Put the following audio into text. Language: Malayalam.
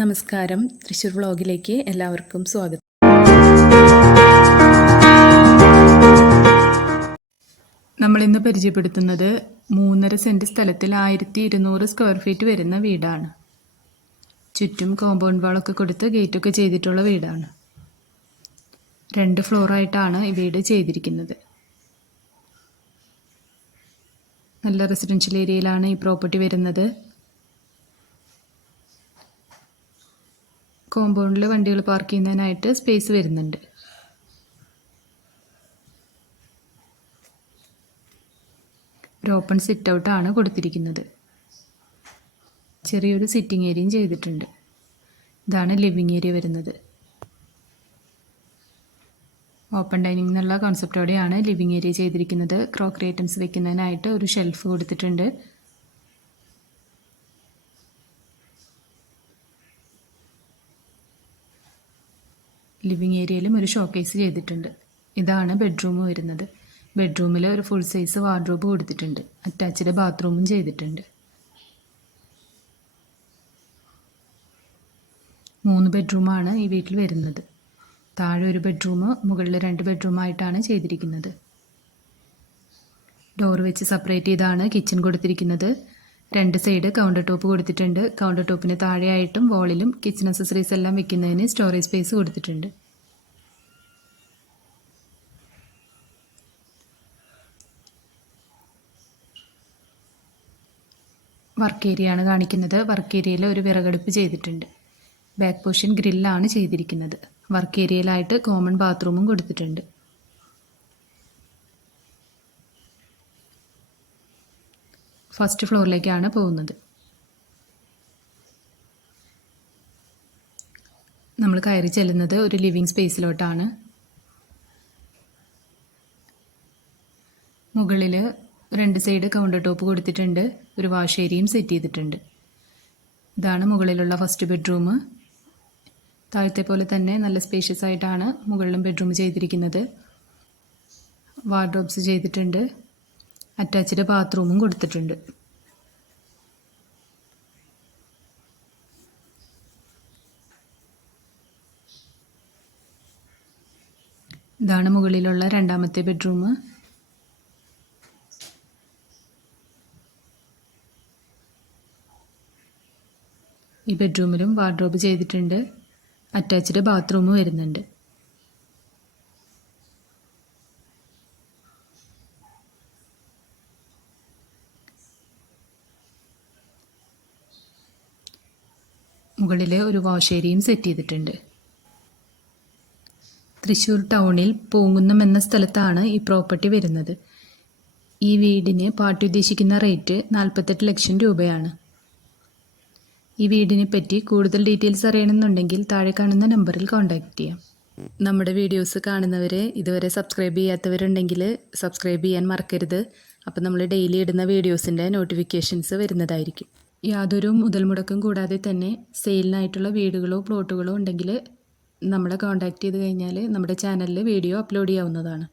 നമസ്കാരം, തൃശ്ശൂർ വ്ളോഗിലേക്ക് എല്ലാവർക്കും സ്വാഗതം. നമ്മളിന്ന് പരിചയപ്പെടുത്തുന്നത് 3.5 സെൻറ്റ് സ്ഥലത്തിൽ 1200 സ്ക്വയർ ഫീറ്റ് വരുന്ന വീടാണ്. ചുറ്റും കോമ്പൗണ്ട് വാളൊക്കെ കൊടുത്ത് ഗേറ്റൊക്കെ ചെയ്തിട്ടുള്ള വീടാണ്. 2 ഫ്ലോറായിട്ടാണ് ഈ വീട് ചെയ്തിരിക്കുന്നത്. നല്ല റെസിഡൻഷ്യൽ ഏരിയയിലാണ് ഈ പ്രോപ്പർട്ടി വരുന്നത്. കോമ്പൗണ്ടിൽ വണ്ടികൾ പാർക്ക് ചെയ്യുന്നതിനായിട്ട് സ്പേസ് വരുന്നുണ്ട്. ഒരു ഓപ്പൺ സിറ്റ് ഔട്ടാണ് കൊടുത്തിരിക്കുന്നത്. ചെറിയൊരു സിറ്റിംഗ് ഏരിയയും ചെയ്തിട്ടുണ്ട്. ഇതാണ് ലിവിങ് ഏരിയ വരുന്നത്. ഓപ്പൺ ഡൈനിങ് എന്നുള്ള കോൺസെപ്റ്റോടെയാണ് ലിവിങ് ഏരിയ ചെയ്തിരിക്കുന്നത്. ക്രോക്കറി ഐറ്റംസ് വെക്കുന്നതിനായിട്ട് ഒരു ഷെൽഫ് കൊടുത്തിട്ടുണ്ട്. ലിവിങ് ഏരിയയിലും ഒരു ഷോക്കേസ് ചെയ്തിട്ടുണ്ട്. ഇതാണ് ബെഡ്റൂം വരുന്നത്. ബെഡ്റൂമിൽ ഒരു ഫുൾ സൈസ് വാർഡ്രോബ് കൊടുത്തിട്ടുണ്ട്. അറ്റാച്ച്ഡ് ബാത്റൂമും ചെയ്തിട്ടുണ്ട്. 3 ബെഡ്റൂമാണ് ഈ വീട്ടിൽ വരുന്നത്. താഴെ ഒരു ബെഡ്റൂം, മുകളിൽ 2 ബെഡ്റൂമായിട്ടാണ് ചെയ്തിരിക്കുന്നത്. ഡോർ വെച്ച് സെപ്പറേറ്റ് ചെയ്താണ് കിച്ചൺ കൊടുത്തിരിക്കുന്നത്. 2 സൈഡ് കൗണ്ടർ ടോപ്പ് കൊടുത്തിട്ടുണ്ട്. കൗണ്ടർ ടോപ്പിന് താഴെയായിട്ടും വോളിലും കിച്ചൺ അക്സസറീസ് എല്ലാം വെക്കുന്നതിന് സ്റ്റോറേജ് സ്പേസ് കൊടുത്തിട്ടുണ്ട്. വർക്ക് ഏരിയ ആണ് കാണിക്കുന്നത്. വർക്ക് ഏരിയയിൽ ഒരു വിറകടുപ്പ് ചെയ്തിട്ടുണ്ട്. ബാക്ക് പോർഷൻ ഗ്രില്ലാണ് ചെയ്തിരിക്കുന്നത്. വർക്ക് ഏരിയയിലായിട്ട് കോമൺ ബാത്റൂമും കൊടുത്തിട്ടുണ്ട്. ഫസ്റ്റ് ഫ്ലോറിലേക്കാണ് പോകുന്നത്. നമ്മൾ കയറി ചെല്ലുന്നത് ഒരു ലിവിങ് സ്പേസിലോട്ടാണ്. മുകളിൽ 2 സൈഡ് കൗണ്ടർ ടോപ്പ് കൊടുത്തിട്ടുണ്ട്. ഒരു വാഷ് ഏരിയയും സെറ്റ് ചെയ്തിട്ടുണ്ട്. ഇതാണ് മുകളിലുള്ള ഫസ്റ്റ് ബെഡ്റൂം. താഴത്തെ പോലെ തന്നെ നല്ല സ്പേഷ്യസ് ആയിട്ടാണ് മുകളിലും ബെഡ്റൂം ചെയ്തിരിക്കുന്നത്. വാർഡ്രോബ്സ് ചെയ്തിട്ടുണ്ട്. അറ്റാച്ച്ഡ് ബാത്റൂമും കൊടുത്തിട്ടുണ്ട്. ഇതാണ് മുകളിലുള്ള രണ്ടാമത്തെ ബെഡ്റൂം. ഈ ബെഡ്റൂമിലും വാർഡ്രോബ് ചെയ്തിട്ടുണ്ട്. അറ്റാച്ച്ഡ് ബാത്റൂം വരുന്നുണ്ട്. മുകളിൽ ഒരു വാഷ് ഏരിയയും സെറ്റ് ചെയ്തിട്ടുണ്ട്. തൃശ്ശൂർ ടൗണിൽ പൂങ്കുന്നം എന്ന സ്ഥലത്താണ് ഈ പ്രോപ്പർട്ടി വരുന്നത്. ഈ വീടിന് പാർട്ടി ഉദ്ദേശിക്കുന്ന റേറ്റ് 48 ലക്ഷം രൂപയാണ്. ഈ വീടിനെ പറ്റി കൂടുതൽ ഡീറ്റെയിൽസ് അറിയണമെന്നുണ്ടെങ്കിൽ താഴെ കാണുന്ന നമ്പറിൽ കോൺടാക്റ്റ് ചെയ്യാം. നമ്മുടെ വീഡിയോസ് കാണുന്നവരെ ഇതുവരെ സബ്സ്ക്രൈബ് ചെയ്യാത്തവരുണ്ടെങ്കിൽ സബ്സ്ക്രൈബ് ചെയ്യാൻ മറക്കരുത്. അപ്പോൾ നമ്മൾ ഡെയിലി ഇടുന്ന വീഡിയോസിൻ്റെ നോട്ടിഫിക്കേഷൻസ് വരുന്നതായിരിക്കും. യാതൊരു മുതൽ മുടക്കും കൂടാതെ തന്നെ സെയിലിനായിട്ടുള്ള വീടുകളോ പ്ലോട്ടുകളോ ഉണ്ടെങ്കിൽ നമ്മളെ കോൺടാക്റ്റ് ചെയ്ത് കഴിഞ്ഞാൽ നമ്മുടെ ചാനലിൽ വീഡിയോ അപ്ലോഡ് ചെയ്യാവുന്നതാണ്.